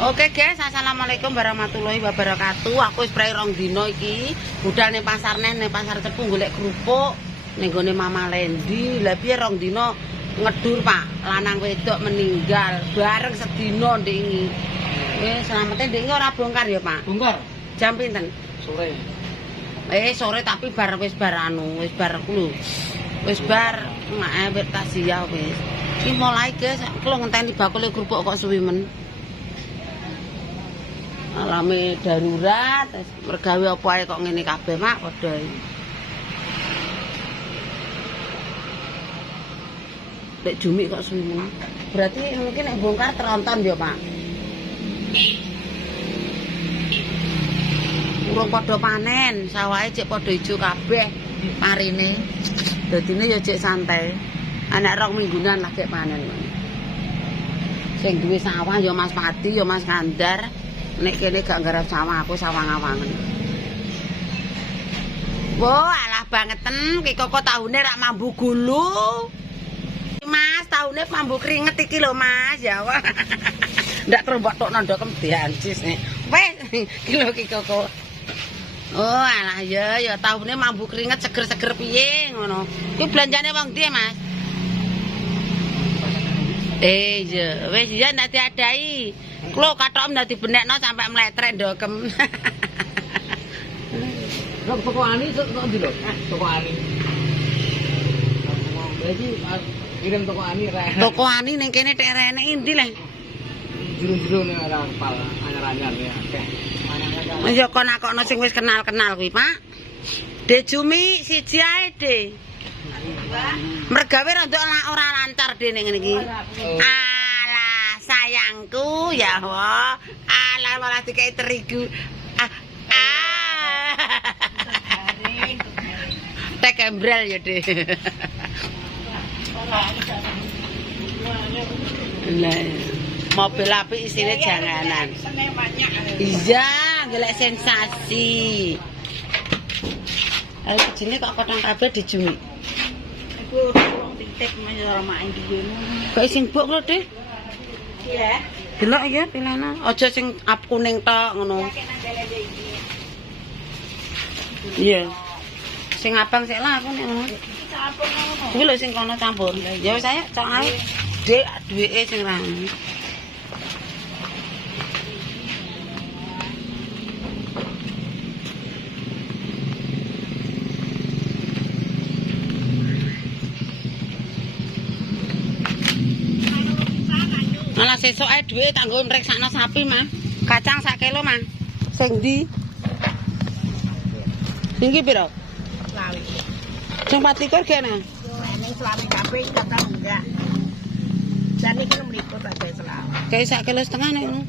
Oke guys, assalamualaikum warahmatullahi wabarakatuh. Aku wis prei rong dino iki budal ning pasar pasar Cepu golek kerupuk ning gone Mama Lendi. Lah piye rong dino ngedur, Pak. Lanang wedok meninggal bareng sedina ndek iki. Selamate ndek iki ora bongkar ya, Pak? Bongkar. Jam pinten? Sore. Sore tapi wis bar kulo. Wis bar nek tasiyah wis. Iki mulai guys, kulo ngenteni bakul kerupuk kok suwi men. Alami darurat, mergawe apa ae kok ngene kabeh mak padha iki. Nek jumi kok suwi. Berarti mungkin nek bongkar tronton ya, Pak. Urung padha panen, sawahe cek padha ijo kabeh parine. Dadine ya cek santai. Anak rong minggunan lagi panen. Sing duwe sawah ya Mas Pati, ya Mas Kandar. Nek kene gak nggarap sawah, aku sawang-awangen. Wo, alah bangeten, ki kok tahune rak mambu gulu. Mas, tahune mambu keringet iki lho, Mas. Ya wah. Ndak kerombok tok nandha kemdiancis nek. Wes, ki lho ki kok. Oh, alah ya tahune mambu keringet seger-seger piye ngono. Ki belanjane wong ndi, Mas? Ya, wis ya ndak diadai. Klo kathok ndak dibenekno sampai mletrek ndokem. Toko Ani kok ndi lho? Toko Ani. Jadi kirim toko Ani ra. Toko Ani ning kene tek rene endi le? Jero-jero ning ora kepala anyar-anyar ya. Oke. Ya kon akokno sing wis kenal-kenal kuwi, Pak. De Jumi siji ae, De. Mergawe rada ora lancar De ning ngene iki. Alah sayangku ya Allah. Alah malah dikei terigu. Tek embrel ya, De. Lah, mobil api isine janganan. Iya, golek sensasi. Ayo kecilnya kok kothang kabeh dijumi. Iku wong titik ora mak ndiyene. Kok sing mbok lho, De? Iya. Delok ya pilana. Aja sing ap kuning tok ngono. Iya. Sing abang sik lah aku nek ngono. Campur ngono. Kuwi lho sing kono campur. Ya wis saya cok ae. Dek duweke sing ra. Malah sesuk ae dhuwit tak nggo mreksakno sapi, Mah. Kacang sak kilo, Mah. Sing ndi? Tinggi piro? Selawi. Sing 24 kene. Ning selawi kabeh kata enggak. Jan iki mriku tak gawe selawi. Kayak sak kilo setengah nek ngono.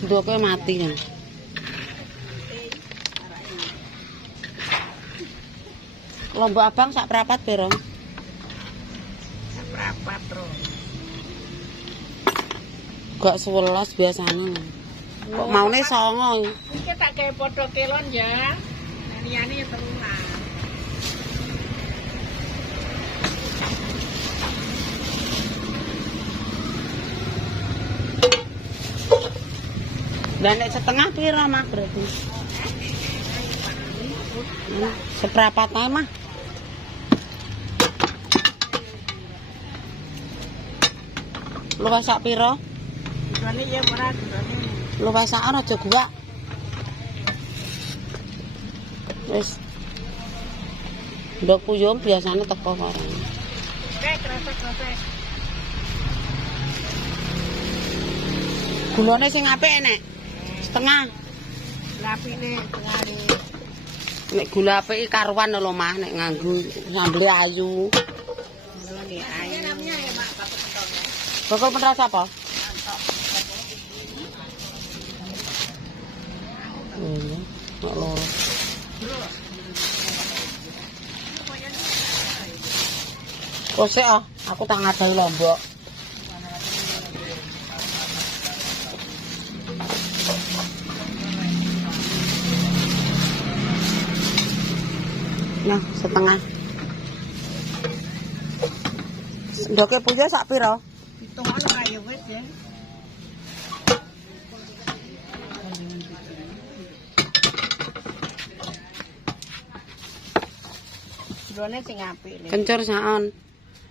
Ndok kowe mati ya. Lombok abang sak perapat piro? Berapa terus? Gak 11 biasanya. Kok maune 9. Iki tak gawe padha kelon ya. Liyane ya telunan. Lah nek setengah piro Mah berarti? Seprapat ae Mah. Luwes sak piro? Dene ya ora dene. Luwes sak ana aja gua. Wis. Ndok puyum biasanya teko barang. Kayak kresek-kresek. Gulane sing apik nek? Setengah. Lapine setengah. Nek gula apik iki karuan lho Mah nek nganggo sambel ayu. Ini ayu namanya ya Mak, bakul pentol. Bakul pentol apa? Ini, mak loro. Kosek aku tak ngadai Lombok. Nah, setengah. Ndoke puyo sak pira? Tunggu ayo wis ya. Drone sing apik. Kencur saon.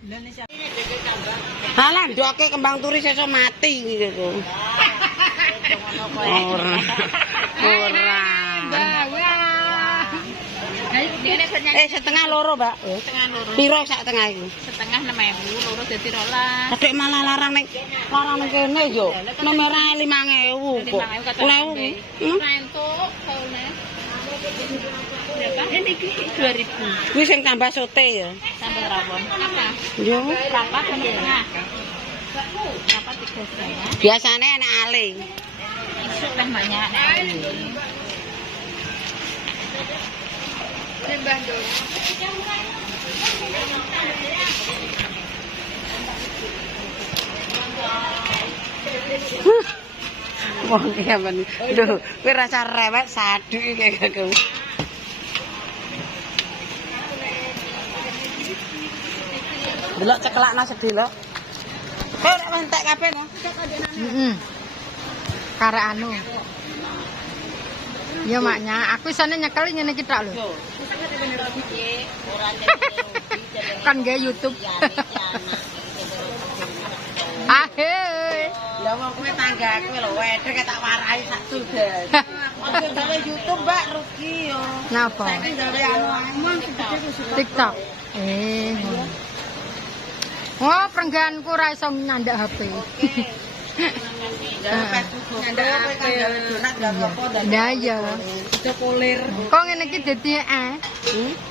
Indonesia. Halah ndoke kembang turi sesuk mati gitu. Ora. Ora. Setengah loro, Mbak. Setengah loro. Piro sak tengah iki? Setengah 6.000, loro dadi 12. Adik malah larang ning kene yo. Nomere 5.000 kok. 1.000. Entuk kaune. Berapa? Ini 2.000. Kuwi sing tambah sote ya. Sambal rawon. Apa? Yo. Berapa setengah? Berapa 3,5? Biasane enak ale. Isuk teh banyak. Lembah dong. Wong iki men. Lho, kowe rasa rewek saduk iki kakek. Delok cekelakno sedilok. Kowe nek entek kabeh no. Heeh. Karek anu. Ya maknya, aku isane nyekel ngene iki tok lho. Kan gawe YouTube. Ahey. Lah wong kowe tanggaku lho, wedhe tak warai sak sudah. Ojo gawe YouTube, Mbak, rugi yo. Napa? Saiki gawe anu TikTok. Oh, perengganku ora iso nyandak HP. Nah ya. Kok ngene iki dadi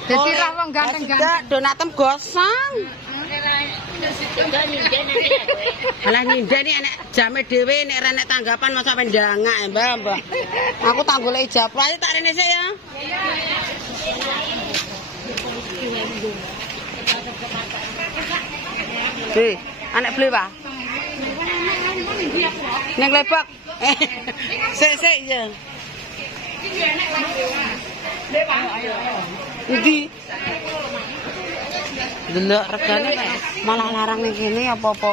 dadi ra wong ganteng-ganteng. Donatem gosong. Alah nyindani enek jame dhewe nek ora nek tanggapan masa pendangak, Mbak. Aku tak golek ijab ae tak rene sik ya. Anak beli, Pak. Neng Lebak. Sik ya. Endi? Delok regane malah larang ning kene apa-apa.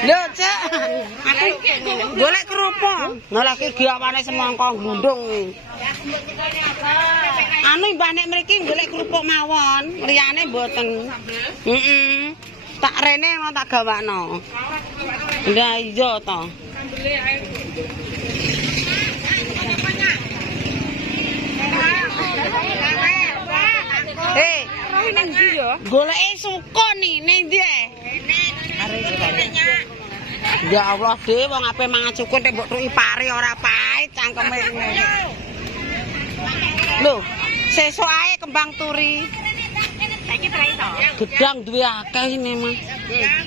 Lho, Cek. Aku golek kerupuk. Malah iki gawane semangka glundung. Anu Mbah nek mriki golek kerupuk mawon, liyane mboten. Heeh. Tak rene mau tak gawakno. Lah iya to. Nang ndi yo? Goleke sukun ning ndi? Ya Allah, De, wong ape mangan sukun nek mbok tuki pari ora pahit cangkeme. Lho, sesuk ae kembang turi. Saiki prai to. Gedang duwe akeh ini mah.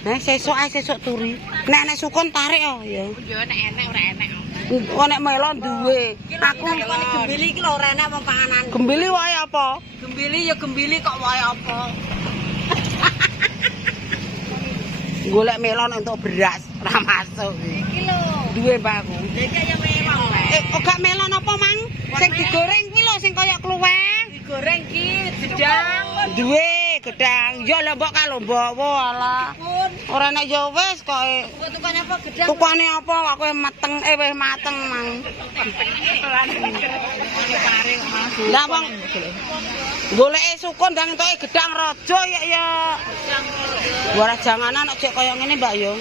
Nah, sesuk ae sesuk turi. Nek sukun tarik oh ya. Yo nek enek ora enek. Oh nek melon duwe. Aku Gembili iki lho ora enek wong panganan. gembili wae apa? Gembili ya gembili kok wae apa. Golek melon untuk beras ora masuk. Iki lho. Duwe mbakku. Iki ya mewah. Gak melon apa, Mang? Sing digoreng kuwi lho sing kaya kluweh. Digoreng ki gedang. Duwe gedang. Ya lho mbok kalombawa alah. Ora nek ya wis kok. Tukane apa gedang? Tukane apa kok kowe mateng wis mateng, Mang. Lah wong goleke sukun ndang entuke gedang raja ya. Ora janganan nek kaya ngene, Mbak yo.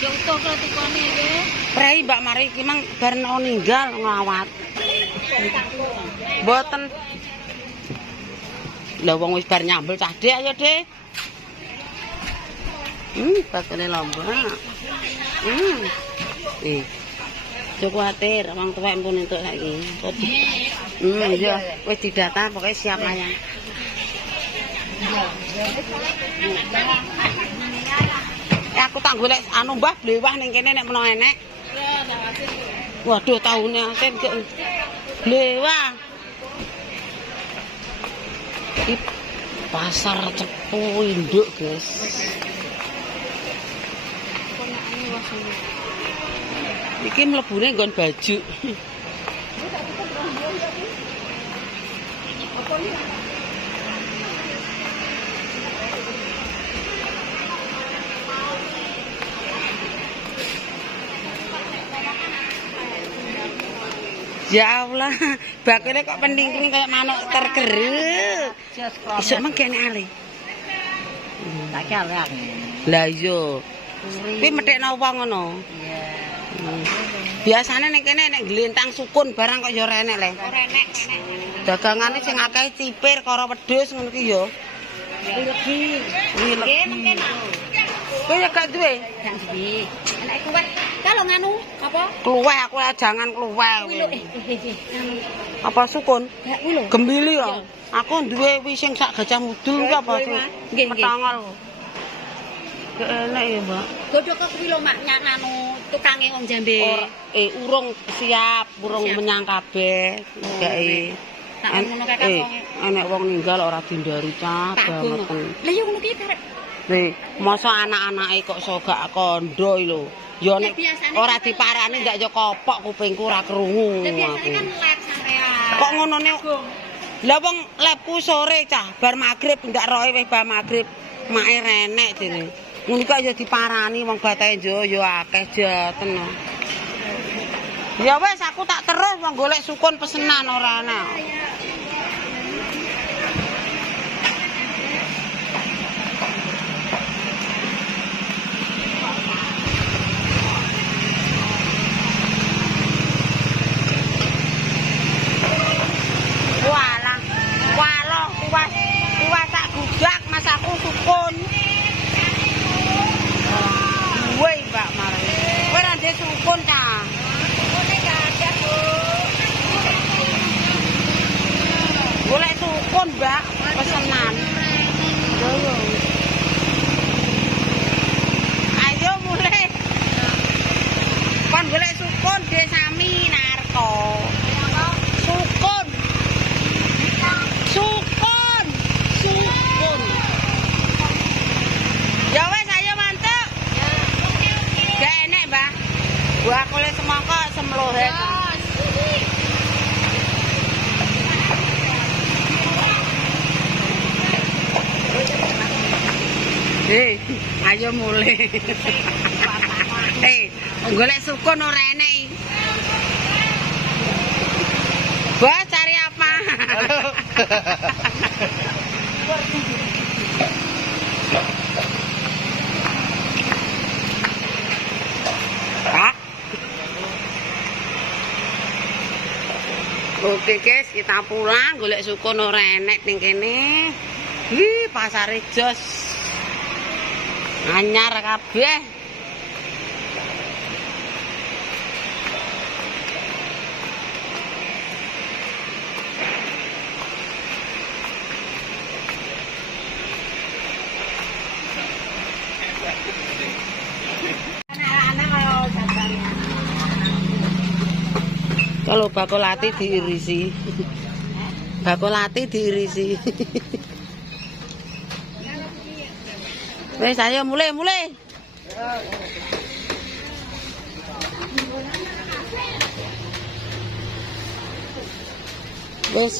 Ya utuh kok tukane iki. Prei Mbak mari iki mang bar ninggal nglawat. Mboten. Lah wong wis bar nyambel cah Dek ayo, Dek. Bakune lomba. Cukup khawatir wong tuwek pun entuk saiki. Iya, wis didata pokoke siap ayang. Aku tak golek anu Mbah blewah ning kene nek menawa enek. Waduh taune asin kok blewah. Di pasar Cepu induk, guys. Iki mlebune nggon baju. Ya Allah, bakule kok penting kayak manuk tergerek. Isuk mengkene ale. Tak kalek. Lah iya. Kuwi methekno wong ngono. Iya. Biasane ning kene nek glintang sukun barang kok ya ora enek le. Ora enek. Dagangane sing akeh cipir karo wedhus ngono ki ya. Lebih. Nggih, mungkin. Kowe ya gak duwe? Gak duwe. Enak kuweh. Kalau nganu apa? Kluweh aku ya jangan kluweh. Kuwi lho. Apa sukun? Ya kuwi lho. Gembili ya. Aku duwe wis sing sak gajah mudul ki apa sing Nggih, nggih. petangol. Gak enak ya, Mbak. Godhok kok kuwi lho mak nganu tukange wong Jambe. Urung siap, urung menyang kabeh. Gae. Tak ngono kae kok. Enek wong ninggal ora dindari cah banget. Lah yo ngono ki karep. Masa anak-anake kok iso gak kondo lho. Ya nek ora diparani ndak yo kopok kupingku ora krungu. Lah biasane kan lab sampean. Kok ngonone? Lah wong labku sore cah bar magrib ndak roe wis bar magrib. Make renek dene. Ngono kok ya diparani wong batahe yo ya akeh jaten. Ya wis aku tak terus wong golek sukun pesenan ora ana. Walah, walah, kuwas sak gudak mas aku sukun. Woi, Mbak Mari. Kowe ra ndek sukun ta? Sukune gak ada, Bu. Golek sukun, Mbak, pesenan. Yo. Ayo mulai. Kon golek sukun desami narko. Sukun. Sukun. Sukun. Ya wes ayo mantep. Gak enek, Mbak. Gua kule semangka semlohe. Ayo mulai. Golek sukun ora enek. Bos cari apa? Pak. Oke guys, kita pulang golek sukun ora enek ning kene. Pasare jos. Anyar kabeh. Kalau bakolati diirisi. Bakolati diirisi. Wes ayo mulai. Wes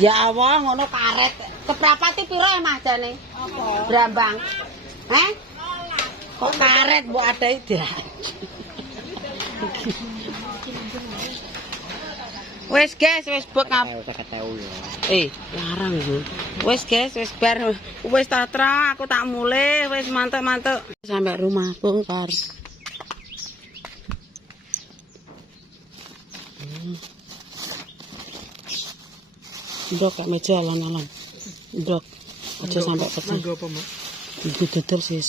ya Allah ngono karet. Keprapati piro ya Mas jane? Apa? Brambang. Kok karet mbok adahi dah. Wes guys, wes bek larang yo. Wes guys, wes bar. Wes tatra, aku tak mulai, wes mantep-mantep sampai rumah bongkar. Ndok kayak meja alon-alon. Ndok aja sampai pecah. Nggo apa, Mak? Iku dodol sih.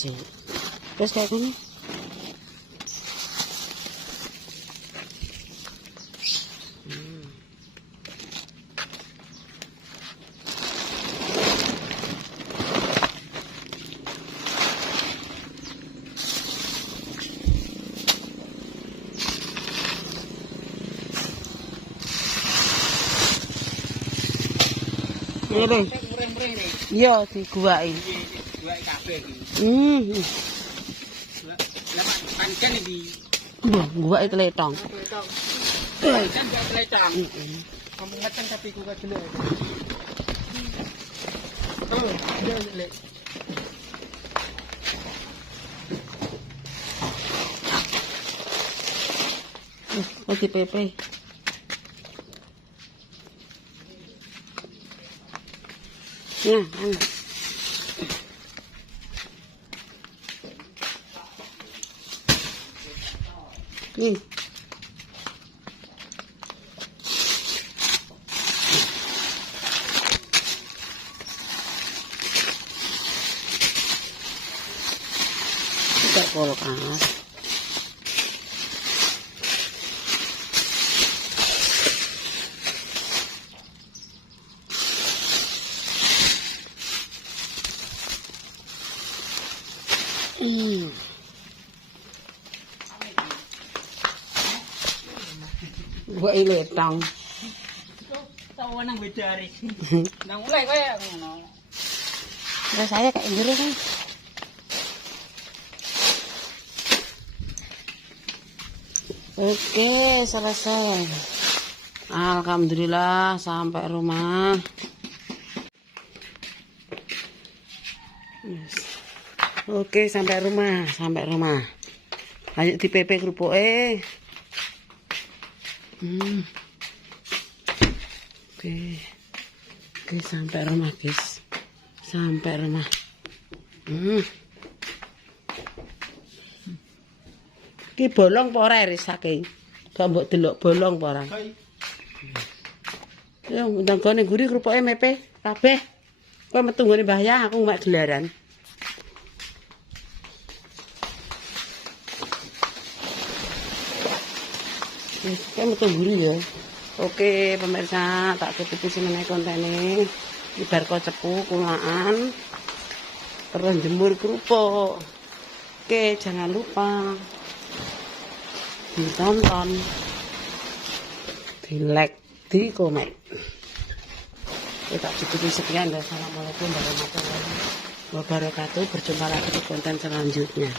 Terus kayak gini. Ngene. Iya diguwaki. Diguwaki kabeh iki. Lah pancen iki. Guwaki tletong. Kan gak tletong. Kamu ngeten tapi ku kadene. Ya lek. Wis PP. Nah. Nih. Kita kulkas. Gua iletang. Tahu nang beda hari. Nang mulai kaya ngono. Terus saya kayak gini kan. Oke, selesai. Alhamdulillah sampai rumah. Yes. Oke, sampai rumah. Ayo di PP kerupuk Oke, sampai rumah guys. Sampai rumah. Ki bolong apa ora risake? Gak mbok delok bolong apa ora? Ya, ndang gone nguri kerupuke mepe kabeh. Kowe metu nggone Mbah Yah, aku mek gelaran. Kowe metu nguri ya. Oke pemirsa, tak tutupi meneh kontene. Ibar kok cepu kulaan. Terus jemur kerupuk. Oke, jangan lupa ditonton, di like, di komen. Tak tutupi sekian dan assalamualaikum warahmatullahi wabarakatuh. Berjumpa lagi di konten selanjutnya.